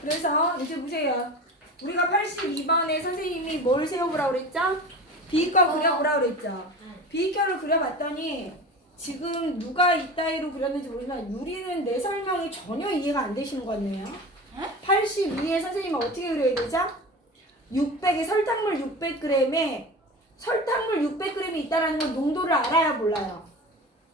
그래서 이제 보세요. 우리가 82번에 선생님이 뭘 세워보라고 그랬죠? B거 그려보라고 그랬죠? B거를 그려봤더니 지금 누가 이따위로 그렸는지 모르지만 유리는 내 설명이 전혀 이해가 안 되시는 것 같네요. 82에 선생님은 어떻게 그려야 되죠? 600에 설탕물 600g에 설탕물 600g이 있다는 건 농도를 알아야 몰라요.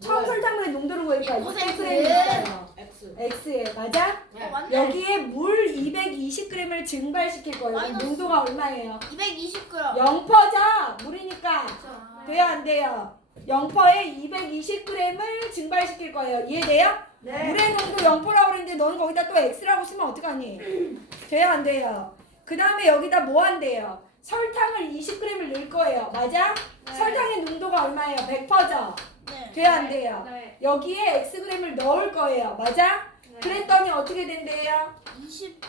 처음 설탕물의 농도를 보니까 600g이 있어요. X에 맞아? 맞네. 여기에 물 220g을 증발시킬 거예요. 그럼 마이너스. 농도가 얼마예요? 220g. 0%죠? 물이니까 돼요 안 돼요? 0%에 220g을 증발시킬 거예요. 이해돼요? 네. 물의 농도 0%라고 그랬는데 너는 거기다 또 X라고 쓰면 어떡하니? 돼요 안 돼요? 그 다음에 여기다 뭐 한대요? 설탕을 20g을 넣을 거예요. 맞아? 네. 설탕의 농도가 얼마예요? 100%죠? 네. 돼요 안 돼요? 네. 여기에 Xg을 넣을 거예요. 맞아? 네. 그랬더니 어떻게 된대요? 20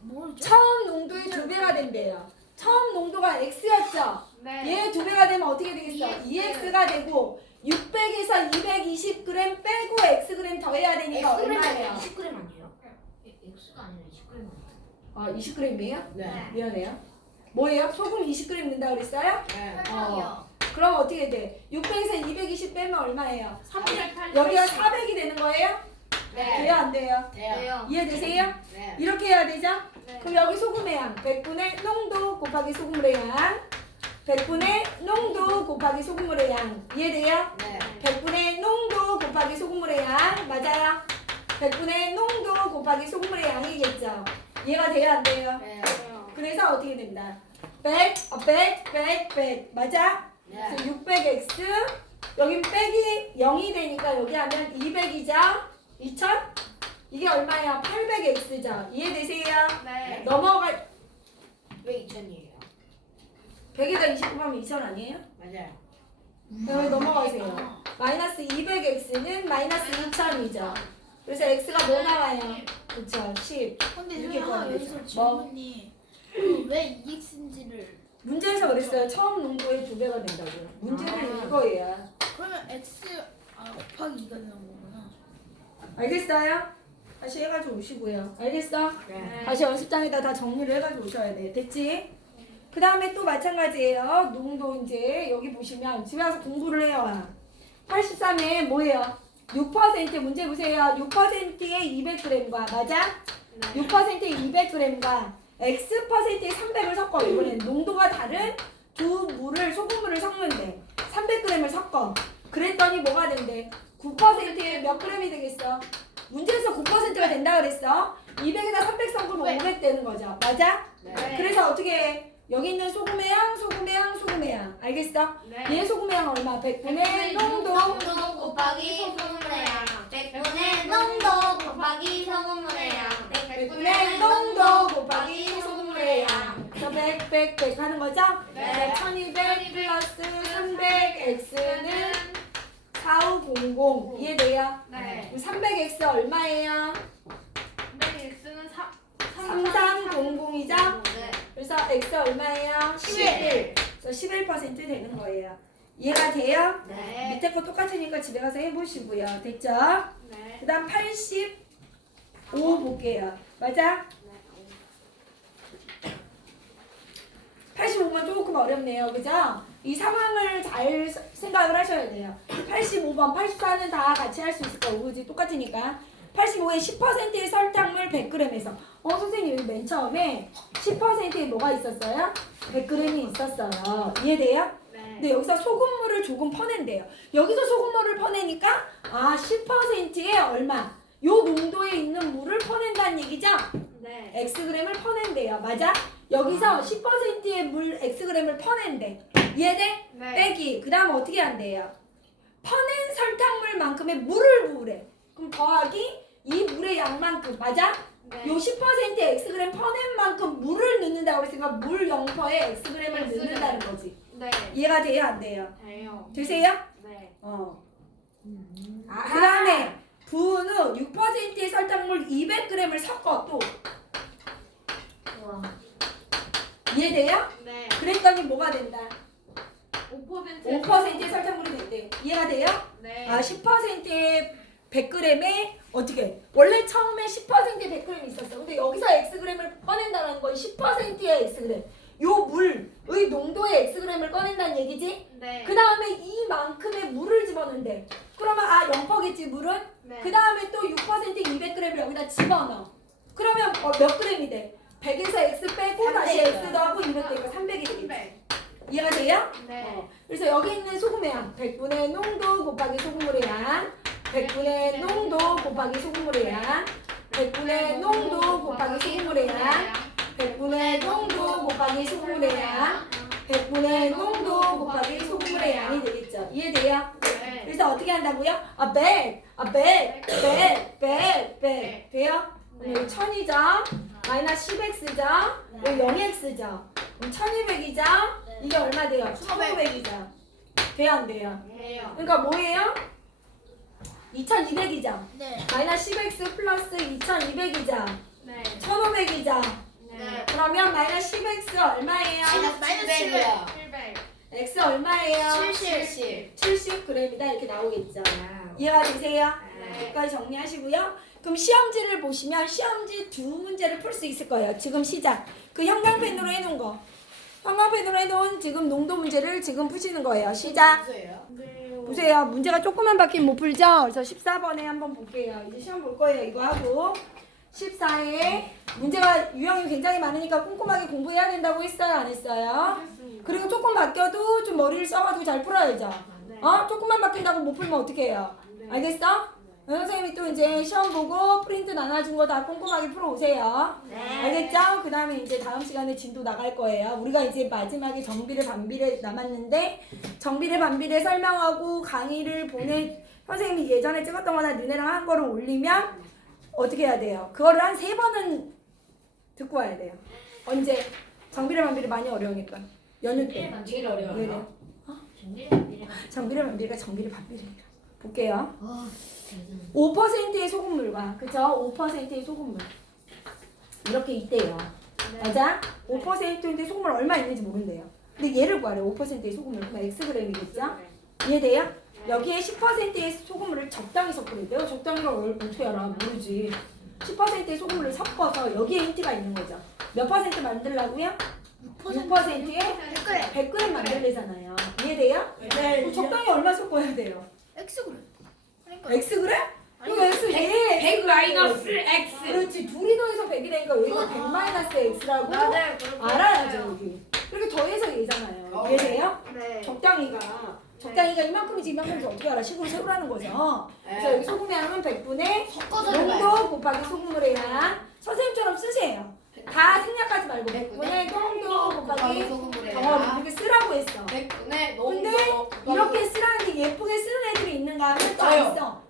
뭐죠? 처음 농도의 2배가 된대요. 처음 농도가 X였죠? 얘 2배가 되면 어떻게 되겠어? 2X가 되고 600에서 220g 빼고 Xg 더해야 되니까 얼마예요? 20g 아니에요? X가 아니라 20g. 아 20g이에요? 네. 미안해요. 뭐예요? 소금 20g 넣는다고 그랬어요? 네. 설탕이요. 그럼 어떻게 돼? 600에서 220 빼면 얼마예요? 380. 여기가 400이 되는 거예요? 네. 돼요 안 돼요? 돼요. 이해되세요? 네. 이렇게 해야 되죠? 네. 그럼 여기 소금의 양 100분의 농도 곱하기 소금물의 양 100분의 농도 곱하기 소금물의 양 이해돼요? 네. 100분의 농도 곱하기 소금물의 양 맞아요? 100분의 농도 곱하기 소금물의 양이겠죠? 이해가 돼요 안 돼요? 네. 그래서 어떻게 된다? 100 맞아? 네. 그래서 600x 여긴 빼기 0이 되니까 여기 하면 200이죠? 2000? 이게 얼마야? 800x죠? 이해되세요? 네. 넘어가 왜 2000이에요? 100에다 20 곱하면 2000 아니에요? 맞아요. 여기 넘어가세요. 마이너스 200x는 마이너스 2000이죠. 그래서 x가 뭐 나와요? 그쵸? 10. 근데 이렇게 선생님 구하면 여기서 되죠. 뭐? 질문이 왜 2x인지를 문제에서 그랬어요. 처음 농도의 2배가 된다고요. 문제를 읽어야. 그러면 x 곱하기 2가 되는 거구나. 알겠어요? 다시 해가지고 오시고요. 알겠어? 네. 다시 연습장에다 다 정리를 해가지고 오셔야 돼. 됐지? 그 다음에 또 마찬가지예요. 농도 이제 여기 보시면 집에 와서 공부를 해요. 83에 뭐예요? 6% 문제 보세요. 6%에 200g과 맞아? 6%에 200g과 X%에 300을 섞어. 이번엔 농도가 다른 두 물을 소금물을 섞는데 300g을 섞어. 그랬더니 뭐가 된대? 9%에 몇 g이 되겠어? 문제에서 9%가 된다 그랬어. 200에다 300 섞으면 500 되는 거죠. 맞아? 네. 그래서 어떻게 해? 여기 있는 소금의 양, 소금의 양, 소금의 양. 알겠어? 얘 소금의 양 얼마? 100분의 농도. 농도 곱하기 소금물의 양 100분의 농도 곱하기 소금물의 양 100분의 농도 곱하기 소금물의 양. 그래서 100 하는 거죠? 네. 1200 플러스 300x는 4500. 이해돼요? 네. 300x 얼마예요? 300x는 3300이죠? 네. 그래서 x 얼마예요? 11. 그래서 11% 되는 거예요. 이해가 돼요? 네. 밑에 거 똑같으니까 집에 가서 해보시고요. 됐죠? 네. 그 다음 85 볼게요. 맞아? 85번 조금 어렵네요. 그죠? 이 상황을 잘 생각을 하셔야 돼요. 85번, 84는 다 같이 할 수 있을 거고, 그지? 똑같으니까. 85에 10%의 설탕물 100g에서. 선생님, 여기 맨 처음에 10%에 뭐가 있었어요? 100g이 있었어요. 이해돼요? 근데 여기서 소금물을 조금 퍼낸대요. 여기서 소금물을 퍼내니까, 10%에 얼마? 요 농도에 있는 물을 퍼낸다는 얘기죠? 네. Xg을 퍼낸대요. 맞아? 여기서 10%의 물 Xg을 퍼낸대. 이해돼? 네. 빼기. 그 다음 어떻게 한대요? 퍼낸 설탕물만큼의 물을 부으래. 그럼 더하기 이 물의 양만큼. 맞아? 네. 요 10%의 Xg 퍼낸 만큼 물을 넣는다고 그랬으니까 물 0%에 Xg을 넣는다는 거지. 네. 이해가 돼요? 안 돼요? 돼요. 되세요? 네. 그 다음에 부은 후 6%의 설탕물 200g을 섞어 또. 이해돼요? 네. 그랬더니 뭐가 된다? 5%. 5%의 설탕물이 된대. 이해가 돼요? 네. 10%의 100g에 어떻게 원래 처음에 10%의 100g이 있었어. 근데 여기서 xg을 꺼낸다는 건 10%의 xg. 요 물의 농도의 xg을 꺼낸다는 얘기지? 네. 그 다음에 이만큼의 물을 집어넣는데 그러면 0%겠지 물은? 네. 그 다음에 또 6% 200g을 여기다 집어넣어. 그러면 몇 g이 돼? 100에서 x 빼고 다시 300. x 더하고 200 되니까 300이 되겠지. 네. 이해가 돼요? 네. 그래서 여기 있는 소금의 양 100분의 농도 곱하기 소금물의 양 100분의 농도 곱하기 소금물의 양 100분의 농도 곱하기 소금물의 양 100분의 농도 곱하기 소금물의 양 100분의 농도 곱하기 소금물의 양이 되겠죠. 이해돼요? 네. 그래서 어떻게 한다고요? 100 돼요? 네. 여기 1000이죠? 마이너스 10x죠? 여기 0x죠? 그럼 1200이죠? 이게 얼마 돼요? 1500이죠? 돼요 안 돼요? 돼요. 그러니까 뭐예요? 2200이죠? 네. 마이너스 10x 플러스 2200이죠? 네. 1500이죠? 네. 그러면 마이너스 10x 얼마예요? 마이너스 700이요. 700. x 얼마예요? 70. 70g이다 이렇게 나오겠죠? 이해가 되세요? 네. 여기까지 정리하시고요. 그럼 시험지를 보시면 시험지 두 문제를 풀 수 있을 거예요. 지금 시작. 그 형광펜으로 해놓은 거. 형광펜으로 해놓은 지금 농도 문제를 지금 푸시는 거예요. 시작. 무서워요? 보세요. 문제가 조금만 바뀌면 못 풀죠? 그래서 14번에 한번 볼게요. 이제 시험 볼 거예요. 이거 하고. 14에 문제가 유형이 굉장히 많으니까 꼼꼼하게 공부해야 된다고 했어요? 안 했어요? 그리고 조금 바뀌어도 좀 머리를 써가지고 잘 풀어야죠. 조금만 바뀐다고 못 풀면 어떻게 해요? 알겠어? 선생님이 또 이제 시험 보고 프린트 나눠준 거 다 꼼꼼하게 풀어오세요. 알겠죠? 그 다음에 이제 다음 시간에 진도 나갈 거예요. 우리가 이제 마지막에 정비례 반비례 남았는데 정비례 반비례 설명하고 강의를 선생님이 예전에 찍었던 거나 너네랑 한 거를 올리면 어떻게 해야 돼요? 그거를 한 3번은 듣고 와야 돼요. 언제? 정비례 반비례 많이 어려우니까. 연휴 때. 제일 어려워요. 네네. 정비례 반비례가 정비례 반비례니까. 볼게요. 5%의 소금물과 그죠? 5%의 소금물 이렇게 있대요. 맞아? 5%인데 소금물 얼마 있는지 모른대요. 근데 얘를 구하래. 5%의 소금물 그럼 xg이겠죠? 이해돼요? 여기에 10%의 소금물을 적당히 섞으래. 내가 적당히가 어떻게 알아? 모르지. 10%의 소금물을 섞어서 여기에 힌트가 있는 거죠. 몇 퍼센트 만들라고요? 6%에 100g 만들래잖아요. 이해돼요? 네. 그럼 적당히 얼마 섞어야 돼요? X그램. 그러니까 x 그래? 이거 x 얘 100 마이너스 x. 그렇지. 둘이 더해서 100이 되니까 여기가 100 마이너스 x라고 알아야죠 여기. 이렇게 더해서 얘잖아요. 이해돼요? 네. 적당히가 이만큼이지 이만큼이지 어떻게 알아? 식으로 세우라는 거죠. 그래서 여기 소금의 양은 100분의 섞어서 농도 곱하기 소금물의 양. 선생님처럼 쓰세요. 다 생략하지 말고 100분의 농도 곱하기 소금물의 덩어리 양. 이렇게 쓰라고 했어. 100분의 근데 농도. 이렇게 쓰라는 게 예쁘게 쓰는 애들이 있는가 하면 또 저요. 안 써.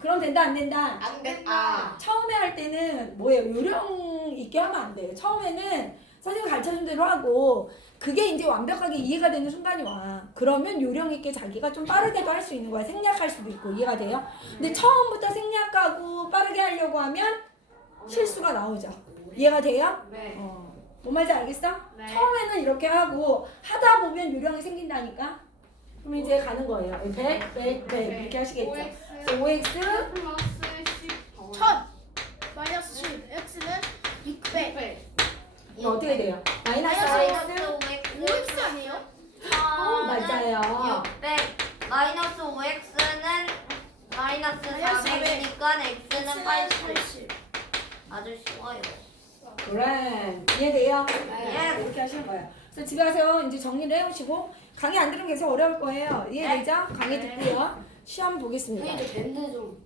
그럼 된다 안 된다? 안 된다. 처음에 할 때는 뭐예요? 요령 있게 하면 안 돼요. 처음에는 선생님이 가르쳐준 대로 하고 그게 이제 완벽하게 이해가 되는 순간이 와. 그러면 요령 있게 자기가 좀 빠르게도 할 수 있는 거야. 생략할 수도 있고 이해가 돼요? 근데 처음부터 생략하고 빠르게 하려고 하면 실수가 나오죠. 이해가 돼요? 네. 뭔 말인지 알겠어? 네. 처음에는 이렇게 하고 하다 보면 요령이 생긴다니까? 그럼 이제 가는 거예요. 100 이렇게 하시겠죠? 그래서 5x 플러스 10. 1000. 마이너스 10. X는 600. 이거 어떻게 돼요? 마이너스 마이너스 5x 5X 아니에요? 맞아요. 600 마이너스 5x는 마이너스 400이니까 x는 80. 아주 쉬워요. 그래. 이해돼요? 네. 이렇게 하시는 거예요. 그래서 집에 가서 이제 정리를 해오시고 강의 안 들으면 계속 어려울 거예요. 이해되죠? 강의 듣고요. 시험 보겠습니다. 선생님 밴드 좀.